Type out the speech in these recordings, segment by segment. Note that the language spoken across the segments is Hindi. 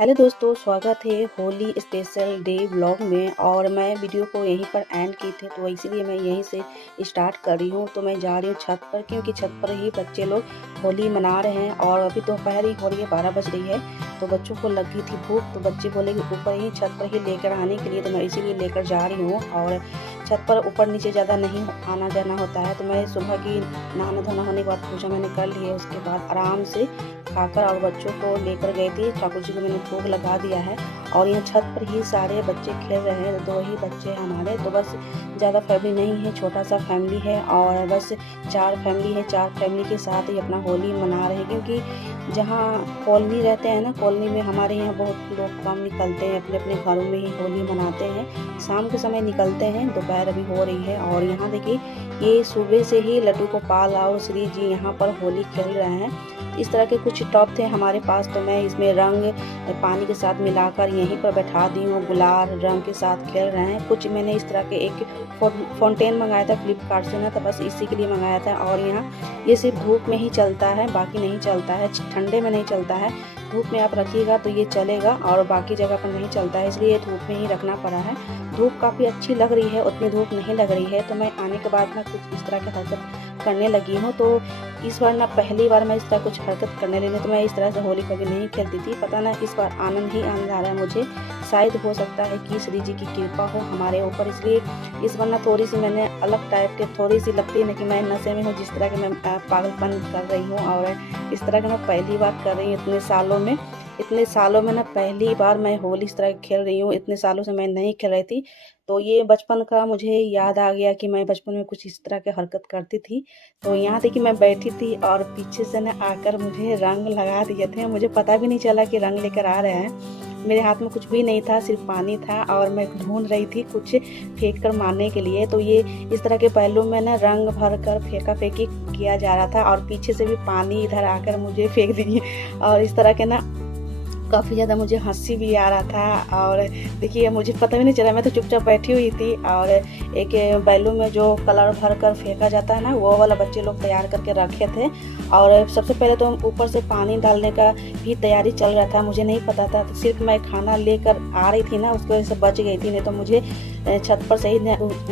हेलो दोस्तों, स्वागत है होली स्पेशल डे व्लॉग में। और मैं वीडियो को यहीं पर एंड की थी, तो इसीलिए मैं यहीं से स्टार्ट कर रही हूँ। तो मैं जा रही हूँ छत पर, क्योंकि छत पर ही बच्चे लोग होली मना रहे हैं। और अभी दोपहर ही हो रही है, 12 बज रही है। तो बच्चों को लगी थी भूख, तो बच्चे बोले कि ऊपर ही छत पर ही लेकर आने के लिए, तो मैं इसीलिए लेकर जा रही हूँ। और छत पर ऊपर नीचे ज़्यादा नहीं आना जाना होता है। तो मैं सुबह की नहाना धोना होने के बाद पूजा मैंने कर ली है। उसके बाद आराम से खाकर और बच्चों को लेकर गई थी। ठाकुर जी को मैंने भोग लगा दिया है। और यहाँ छत पर ही सारे बच्चे खेल रहे हैं। 2 ही बच्चे हैं हमारे, तो बस ज़्यादा फैमिली नहीं है, छोटा सा फैमिली है। और बस 4 फैमिली है, 4 फैमिली के साथ ही अपना होली मना रहे हैं। क्योंकि जहाँ कॉलोनी रहते हैं ना, कॉलोनी में हमारे यहाँ बहुत लोग कम निकलते हैं, अपने अपने घरों में ही होली मनाते हैं। शाम के समय निकलते हैं, दोपहर अभी हो रही है। और यहाँ देखिए, ये सुबह से ही लड्डू गोपाल और श्री जी यहाँ पर होली खेल रहे हैं। इस तरह के कुछ टॉप थे हमारे पास, तो मैं इसमें रंग पानी के साथ मिलाकर यहीं पर बैठा दी हूँ। गुलाल रंग के साथ खेल रहे हैं। कुछ मैंने इस तरह के एक फाउंटेन मंगाया था फ्लिपकार्ट से ना, तो बस इसी के लिए मंगाया था। और यहाँ ये सिर्फ धूप में ही चलता है, बाकी नहीं चलता है, ठंडे में नहीं चलता है। धूप में आप रखिएगा तो ये चलेगा, और बाकी जगह पर नहीं चलता है, इसलिए धूप में ही रखना पड़ा है। धूप काफ़ी अच्छी लग रही है, उतनी धूप नहीं लग रही है। तो मैं आने के बाद ना कुछ इस तरह की हरकत करने लगी हूँ। तो इस बार ना पहली बार मैं इस तरह कुछ हरकत करने लगी। तो मैं इस तरह से होली कभी नहीं खेलती थी। पता ना इस बार आनंद ही आनंद आ रहा है मुझे। शायद हो सकता है कि श्री जी की कृपा हो हमारे ऊपर, इसलिए इस बार ना थोड़ी सी मैंने अलग टाइप के, थोड़ी सी लगती है ना कि मैं नशे में हूँ, जिस तरह के मैं पागलपन कर रही हूँ। और इस तरह का मैं पहली बार कर रही हूँ इतने सालों में ना पहली बार मैं होली इस तरह खेल रही हूँ। इतने सालों से मैं नहीं खेल रही थी। तो ये बचपन का मुझे याद आ गया कि मैं बचपन में कुछ इस तरह के हरकत करती थी। तो यहाँ देखिए, मैं बैठी थी और पीछे से ना आकर मुझे रंग लगा दिए थे। मुझे पता भी नहीं चला कि रंग लेकर आ रहे हैं। मेरे हाथ में कुछ भी नहीं था, सिर्फ पानी था। और मैं ढूंढ रही थी कुछ फेंक कर मारने के लिए। तो ये इस तरह के पहलू में ना रंग भर कर फेंका फेंकी किया जा रहा था। और पीछे से भी पानी इधर आकर मुझे फेंक दिए। और इस तरह के ना काफ़ी ज़्यादा मुझे हंसी भी आ रहा था। और देखिए, मुझे पता भी नहीं चला, मैं तो चुपचाप बैठी हुई थी। और एक बैलून में जो कलर भर कर फेंका जाता है ना, वो वाला बच्चे लोग तैयार करके रखे थे। और सबसे पहले तो ऊपर से पानी डालने का भी तैयारी चल रहा था, मुझे नहीं पता था। तो सिर्फ मैं खाना लेकर आ रही थी ना, उसकी वजह से बच गई थी। नहीं तो मुझे छत पर से ही,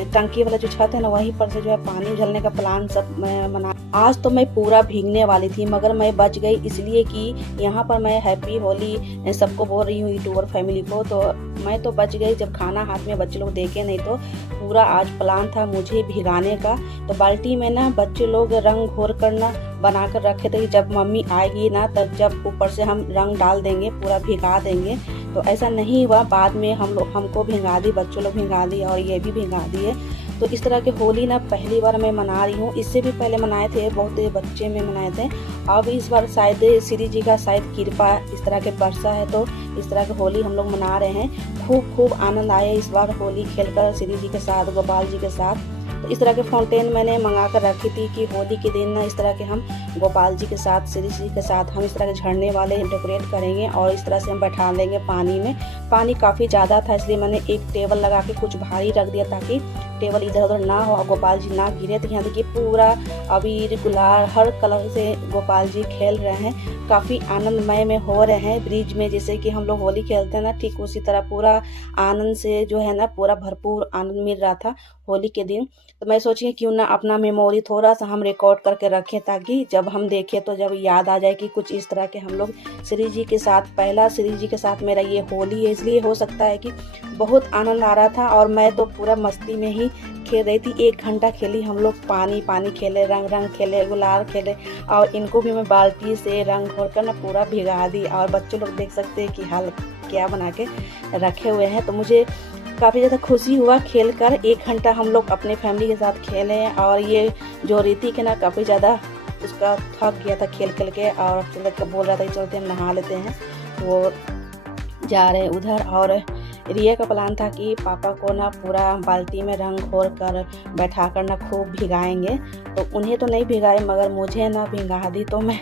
टंकी वाला जो छत है ना, वहीं पर से जो है पानी उझलने का प्लान सब मना। आज तो मैं पूरा भीगने वाली थी, मगर मैं बच गई, इसलिए कि यहाँ पर मैं हैप्पी होली सबको बोल रही हूँ, यूट्यूबर फैमिली को। तो मैं तो बच गई, जब खाना हाथ में बच्चे लोग देखे। नहीं तो पूरा आज प्लान था मुझे भिगाने का। तो बाल्टी में ना बच्चे लोग रंग घोर कर ना बना कर रखे थे कि जब मम्मी आएगी ना, तब जब ऊपर से हम रंग डाल देंगे, पूरा भिगा देंगे। तो ऐसा नहीं हुआ, बाद में हमको भिगा दी, बच्चों लोग भिगा दी, और ये भी भिगा दिए। तो इस तरह के होली ना पहली बार मैं मना रही हूँ। इससे भी पहले मनाए थे, बहुत बच्चे में मनाए थे। अब इस बार शायद श्री जी का शायद कृपा इस तरह के बरसा है, तो इस तरह की होली हम लोग मना रहे हैं। खूब आनंद आया इस बार होली खेलकर श्री जी के साथ, गोपाल जी के साथ। तो इस तरह के फाउंटेन मैंने मंगा कर रखी थी कि होली के दिन ना इस तरह के हम गोपाल जी के साथ, श्री जी के साथ हम इस तरह के झड़ने वाले डेकोरेट करेंगे। और इस तरह से हम बैठा लेंगे पानी में। पानी काफ़ी ज़्यादा था, इसलिए मैंने एक टेबल लगा के कुछ भारी रख दिया, ताकि टेबल इधर उधर ना हो और गोपाल जी ना गिरे। तो यहाँ देखिए, पूरा अबीर गुलाल हर कलर से गोपाल जी खेल रहे हैं। काफ़ी आनंदमय में हो रहे हैं। ब्रिज में जैसे कि हम लोग होली खेलते हैं ना, ठीक उसी तरह पूरा आनंद से जो है ना, पूरा भरपूर आनंद मिल रहा था होली के दिन। तो मैं सोची क्यों ना अपना मेमोरी थोड़ा सा हम रिकॉर्ड करके रखें, ताकि जब हम देखें तो जब याद आ जाए कि कुछ इस तरह के हम लोग श्री जी के साथ, पहला श्री जी के साथ मेरा ये होली है। इसलिए हो सकता है कि बहुत आनंद आ रहा था। और मैं तो पूरा मस्ती में ही खेल रही थी। 1 घंटा खेली हम लोग, पानी खेले, रंग खेले, गुलाल खेले। और इनको भी मैं बाल्टी से रंग घोर कर ना पूरा भिगा दी। और बच्चों लोग देख सकते हैं कि हाल क्या बना के रखे हुए हैं। तो मुझे काफ़ी ज़्यादा खुशी हुआ खेल कर। 1 घंटा हम लोग अपने फैमिली के साथ खेले। और ये जो रीति के ना काफ़ी ज़्यादा उसका थक गया था खेल के। और बोल रहा था कि चलते हम नहा लेते हैं। वो जा रहे उधर। और रिया का प्लान था कि पापा को ना पूरा बाल्टी में रंग घोर कर बैठा कर ना खूब भिगाएंगे। तो उन्हें तो नहीं भिगाए, मगर मुझे ना भिगा दी। तो मैं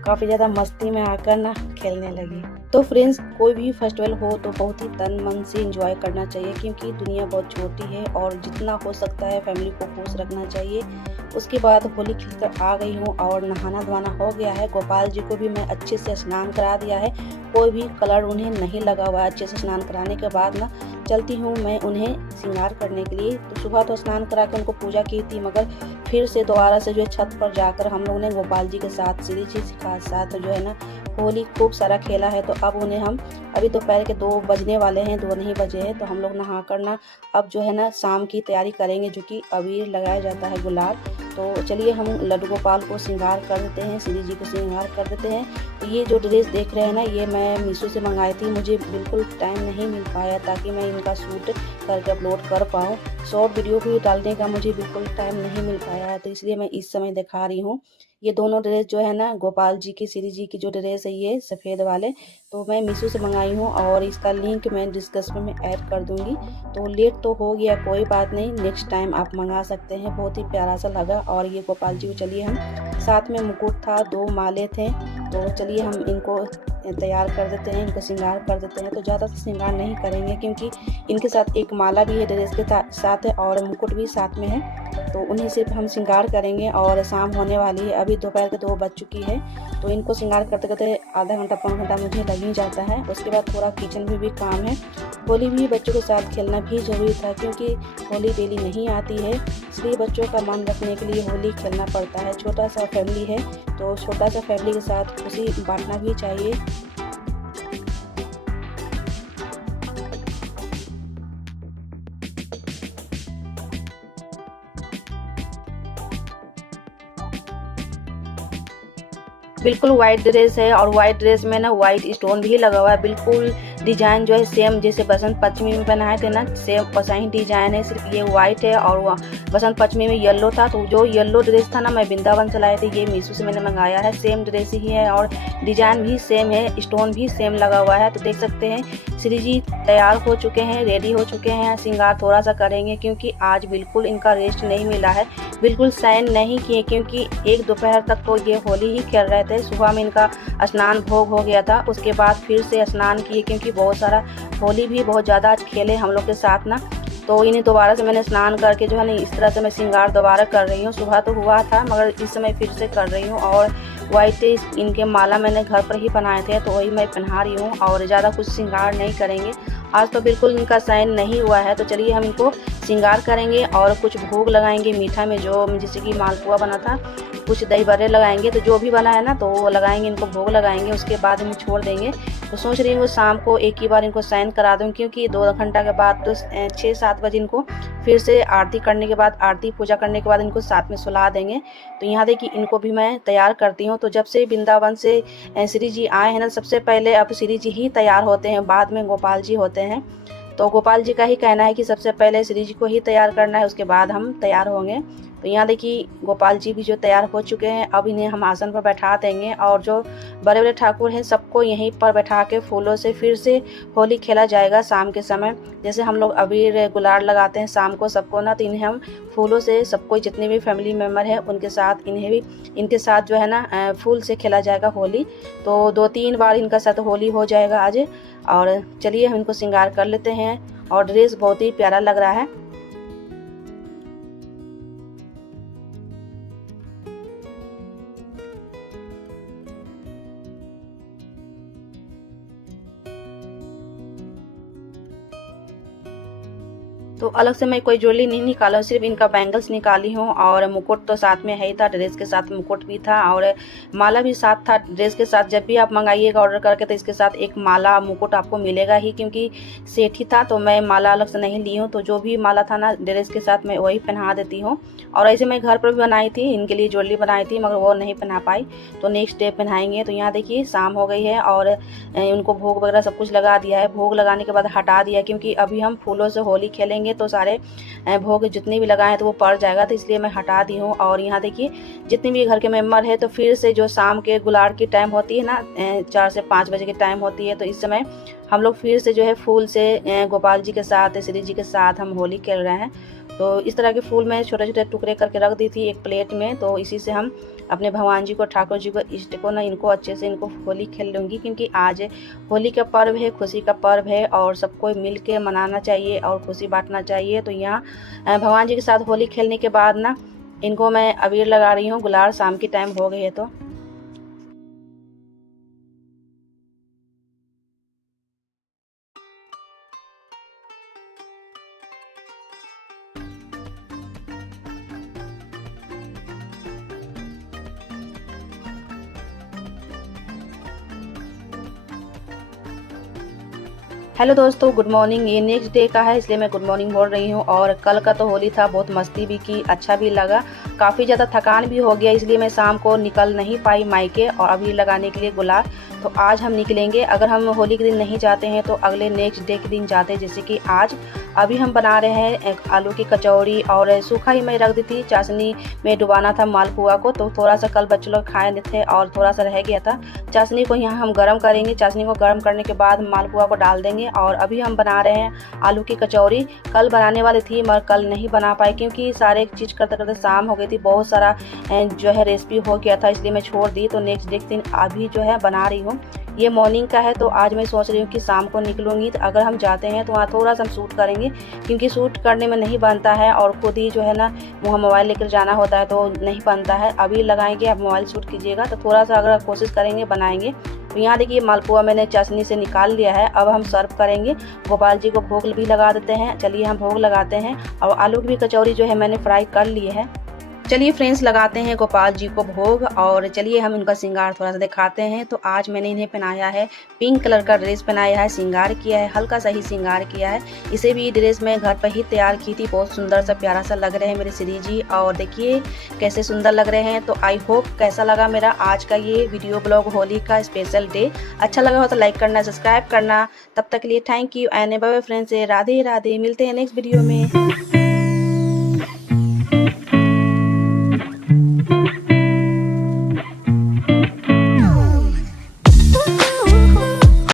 काफ़ी ज़्यादा मस्ती में आकर ना खेलने लगी। तो फ्रेंड्स, कोई भी फेस्टिवल हो तो बहुत ही तन मन से एंजॉय करना चाहिए, क्योंकि दुनिया बहुत छोटी है और जितना हो सकता है फैमिली को खुश रखना चाहिए। उसके बाद होली खेलकर आ गई हूँ और नहाना धोना हो गया है। गोपाल जी को भी मैं अच्छे से स्नान करा दिया है, कोई भी कलर उन्हें नहीं लगा हुआ है। अच्छे से स्नान कराने के बाद ना चलती हूँ मैं उन्हें श्रृंगार करने के लिए। तो सुबह तो स्नान करा के उनको पूजा की थी, मगर फिर से दोबारा से जो है छत पर जाकर हम लोगों ने गोपाल जी के साथ, श्री जी के साथ जो है ना होली खूब सारा खेला है। तो अब उन्हें हम अभी दोपहर के 2 बजने वाले हैं, 2 नहीं बजे हैं। तो हम लोग नहा कर ना अब जो है ना शाम की तैयारी करेंगे, जो कि अबीर लगाया जाता है, गुलाल। तो चलिए हम लड्डू गोपाल को श्रृंगार कर देते हैं, श्री जी को श्रृंगार कर देते हैं। तो ये जो ड्रेस देख रहे हैं ना, ये मैं मीशो से मंगाई थी। मुझे बिल्कुल टाइम नहीं मिल पाया ताकि मैं इनका शूट करके अपलोड कर पाऊँ। शॉर्ट वीडियो भी डालने का मुझे बिल्कुल टाइम नहीं मिल पाया है, तो इसलिए मैं इस समय दिखा रही हूँ। ये दोनों ड्रेस जो है ना गोपाल जी की, श्री जी की जो ड्रेस है ये सफ़ेद वाले, तो मैं मीशो से मंगाई हूँ और इसका लिंक मैं डिस्क्रिप्शन में ऐड कर दूँगी। तो लेट तो हो गया, कोई बात नहीं, नेक्स्ट टाइम आप मंगा सकते हैं। बहुत ही प्यारा सा लगा। और ये गोपाल जी को चलिए हम साथ में मुकुट था, 2 माले थे, तो चलिए हम इनको तैयार कर देते हैं, इनको श्रृंगार कर देते हैं। तो ज़्यादा श्रृंगार नहीं करेंगे, क्योंकि इनके साथ एक माला भी है ड्रेस के साथ है और मुकुट भी साथ में है, तो उन्हें सिर्फ हम श्रृंगार करेंगे। और शाम होने वाली है, अभी दोपहर के 2 बज चुकी है, तो इनको श्रृंगार करते करते आधा घंटा पौन घंटा मुझे लग ही जाता है। उसके बाद थोड़ा किचन में भी काम है। होली भी बच्चों के साथ खेलना भी ज़रूरी था, क्योंकि होली डेली नहीं आती है, इसलिए बच्चों का मन रखने के लिए होली खेलना पड़ता है। छोटा सा फैमिली है, तो छोटा सा फैमिली के साथ खुशी बांटना भी चाहिए। बिल्कुल वाइट ड्रेस है और वाइट ड्रेस में ना वाइट स्टोन भी लगा हुआ है। बिल्कुल डिजाइन जो है सेम जैसे बसंत पंचमी में बनाए थे ना, सेम वैसा ही डिजाइन है, सिर्फ ये वाइट है और बसंत पंचमी में येलो था। तो जो येलो ड्रेस था ना, मैं वृंदावन से लाए थे, ये मीशो से मैंने मंगाया है। सेम ड्रेस ही है और डिजाइन भी सेम है, स्टोन भी सेम लगा हुआ है। तो देख सकते हैं श्री जी तैयार हो चुके हैं, रेडी हो चुके हैं। श्रृंगार थोड़ा सा करेंगे, क्योंकि आज बिल्कुल इनका रेस्ट नहीं मिला है, बिल्कुल शयन नहीं किए, क्योंकि एक दोपहर तक तो ये होली ही खेल रहे थे। सुबह में इनका स्नान भोग हो गया था, उसके बाद फिर से स्नान किए, क्योंकि बहुत सारा होली भी बहुत ज़्यादा खेले हम लोग के साथ ना। तो इन्हें दोबारा से मैंने स्नान करके जो है ना इस तरह से मैं श्रृंगार दोबारा कर रही हूँ। सुबह तो हुआ था, मगर इस समय फिर से कर रही हूँ। और वाइट इनके माला मैंने घर पर ही बनाए थे, तो वही मैं पहना रही हूँ और ज़्यादा कुछ श्रृंगार नहीं करेंगे। आज तो बिल्कुल इनका शयन नहीं हुआ है, तो चलिए हम इनको श्रृंगार करेंगे और कुछ भोग लगाएंगे मीठा में, जो जैसे कि मालपुआ बना था, कुछ दही बड़े लगाएंगे। तो जो भी बना है ना, तो वो लगाएंगे, इनको भोग लगाएंगे, उसके बाद इन्हें छोड़ देंगे। तो सोच रही हूँ शाम को एक ही बार इनको शयन करा दूँ, क्योंकि 2 घंटा के बाद तो 6-7 बजे इनको फिर से आरती करने के बाद, आरती पूजा करने के बाद इनको साथ में सुला देंगे। तो यहाँ देखिए इनको भी मैं तैयार करती हूँ। तो जब से वृंदावन से श्री जी आए हैं ना, सबसे पहले अब श्री जी ही तैयार होते हैं, बाद में गोपाल जी होते हैं। तो गोपाल जी का ही कहना है कि सबसे पहले श्री जी को ही तैयार करना है, उसके बाद हम तैयार होंगे। तो यहाँ देखिए गोपाल जी भी जो तैयार हो चुके हैं, अब इन्हें हम आसन पर बैठा देंगे और जो बड़े बड़े ठाकुर हैं सबको यहीं पर बैठा के फूलों से फिर से होली खेला जाएगा शाम के समय। जैसे हम लोग अबीर गुलाल लगाते हैं शाम को सबको ना, तो इन्हें हम फूलों से सबको, जितने भी फैमिली मेम्बर हैं उनके साथ, इन्हें भी इनके साथ जो है ना फूल से खेला जाएगा होली। तो 2-3 बार इनका साथ होली हो जाएगा आज। और चलिए हम इनको श्रृंगार कर लेते हैं और ड्रेस बहुत ही प्यारा लग रहा है। तो अलग से मैं कोई ज्वेलरी नहीं निकाला हूँ, सिर्फ इनका बैंगल्स निकाली हूँ। और मुकुट तो साथ में है ही था, ड्रेस के साथ मुकुट भी था और माला भी साथ था ड्रेस के साथ। जब भी आप मंगाइएगा ऑर्डर करके, तो इसके साथ एक माला मुकुट आपको मिलेगा ही, क्योंकि सेट ही था, तो मैं माला अलग से नहीं ली हूँ। तो जो भी माला था ना ड्रेस के साथ, मैं वही पहना देती हूँ। और ऐसे मैं घर पर भी बनाई थी, इनके लिए ज्वेलरी बनाई थी, मगर वो नहीं पहना पाई, तो नेक्स्ट डे पहनाएंगे। तो यहाँ देखिए शाम हो गई है और उनको भोग वगैरह सब कुछ लगा दिया है। भोग लगाने के बाद हटा दिया, क्योंकि अभी हम फूलों से होली खेलेंगे तो सारे भोग जितने भी लगाए तो वो पड़ जाएगा, तो इसलिए मैं हटा दी हूँ। और यहाँ देखिए जितने भी घर के मेम्बर है, तो फिर से जो शाम के गुलाल की टाइम होती है ना, 4 से 5 बजे की टाइम होती है, तो इस समय हम लोग फिर से जो है फूल से गोपाल जी के साथ, श्री जी के साथ हम होली खेल रहे हैं। तो इस तरह के फूल मैं छोटे छोटे टुकड़े करके रख दी थी एक प्लेट में। तो इसी से हम अपने भगवान जी को, ठाकुर जी को, इष्ट को ना, इनको अच्छे से इनको होली खेल लूँगी, क्योंकि आज होली का पर्व है, खुशी का पर्व है और सबको मिल के मनाना चाहिए और खुशी बांटना चाहिए। तो यहाँ भगवान जी के साथ होली खेलने के बाद ना इनको मैं अबीर लगा रही हूँ गुलाल। शाम की टाइम हो गई है तो हेलो दोस्तों, गुड मॉर्निंग। ये नेक्स्ट डे का है इसलिए मैं गुड मॉर्निंग बोल रही हूँ। और कल का तो होली था, बहुत मस्ती भी की, अच्छा भी लगा, काफ़ी ज़्यादा थकान भी हो गया, इसलिए मैं शाम को निकल नहीं पाई मायके और अबीर लगाने के लिए गुलाल। तो आज हम निकलेंगे। अगर हम होली के दिन नहीं जाते हैं तो अगले नेक्स्ट डे के दिन जाते हैं। जैसे कि आज अभी हम बना रहे हैं एक आलू की कचौड़ी, और सूखा ही मैं रख दी थी, चाशनी में डुबाना था मालपुआ को, तो थोड़ा सा कल बच्चे लोग खाए थे और थोड़ा सा रह गया था। चाशनी को यहाँ हम गर्म करेंगे, चाशनी को गर्म करने के बाद मालपुआ को डाल देंगे। और अभी हम बना रहे हैं आलू की कचौड़ी। कल बनाने वाली थी मगर कल नहीं बना पाई, क्योंकि सारे चीज़ करते करते शाम हो गई थी, बहुत सारा जो है रेसिपी हो गया था, इसलिए मैं छोड़ दी। तो नेक्स्ट डे दिन अभी जो है बना रही हूँ। ये मॉर्निंग का है, तो आज मैं सोच रही हूँ कि शाम को निकलूँगी। तो अगर हम जाते हैं तो वहाँ थोड़ा सा हम शूट करेंगे, क्योंकि शूट करने में नहीं बनता है और खुद ही जो है ना वहाँ मोबाइल लेकर जाना होता है तो नहीं बनता है। अभी लगाएंगे, आप मोबाइल शूट कीजिएगा, तो थोड़ा सा अगर कोशिश करेंगे बनाएंगे। तो यहाँ देखिए मालपुआ मैंने चाशनी से निकाल लिया है। अब हम सर्व करेंगे। गोपाल जी को भोग भी लगा देते हैं। चलिए हम भोग लगाते हैं। और आलू की भी कचौड़ी जो है मैंने फ्राई कर ली है। चलिए फ्रेंड्स, लगाते हैं गोपाल जी को भोग। और चलिए हम उनका श्रृंगार थोड़ा सा दिखाते हैं। तो आज मैंने इन्हें पहनाया है, पिंक कलर का ड्रेस पहनाया है, श्रृंगार किया है, हल्का सा ही श्रृंगार किया है। इसे भी ड्रेस मैं घर पर ही तैयार की थी। बहुत सुंदर सा प्यारा सा लग रहे हैं मेरे श्री जी, और देखिए कैसे सुंदर लग रहे हैं। तो आई होप कैसा लगा मेरा आज का ये वीडियो ब्लॉग, होली का स्पेशल डे। अच्छा लगा हो तो लाइक करना, सब्सक्राइब करना। तब तक के लिए thank you and bye bye friends. Radhe Radhe, मिलते हैं नेक्स्ट वीडियो में।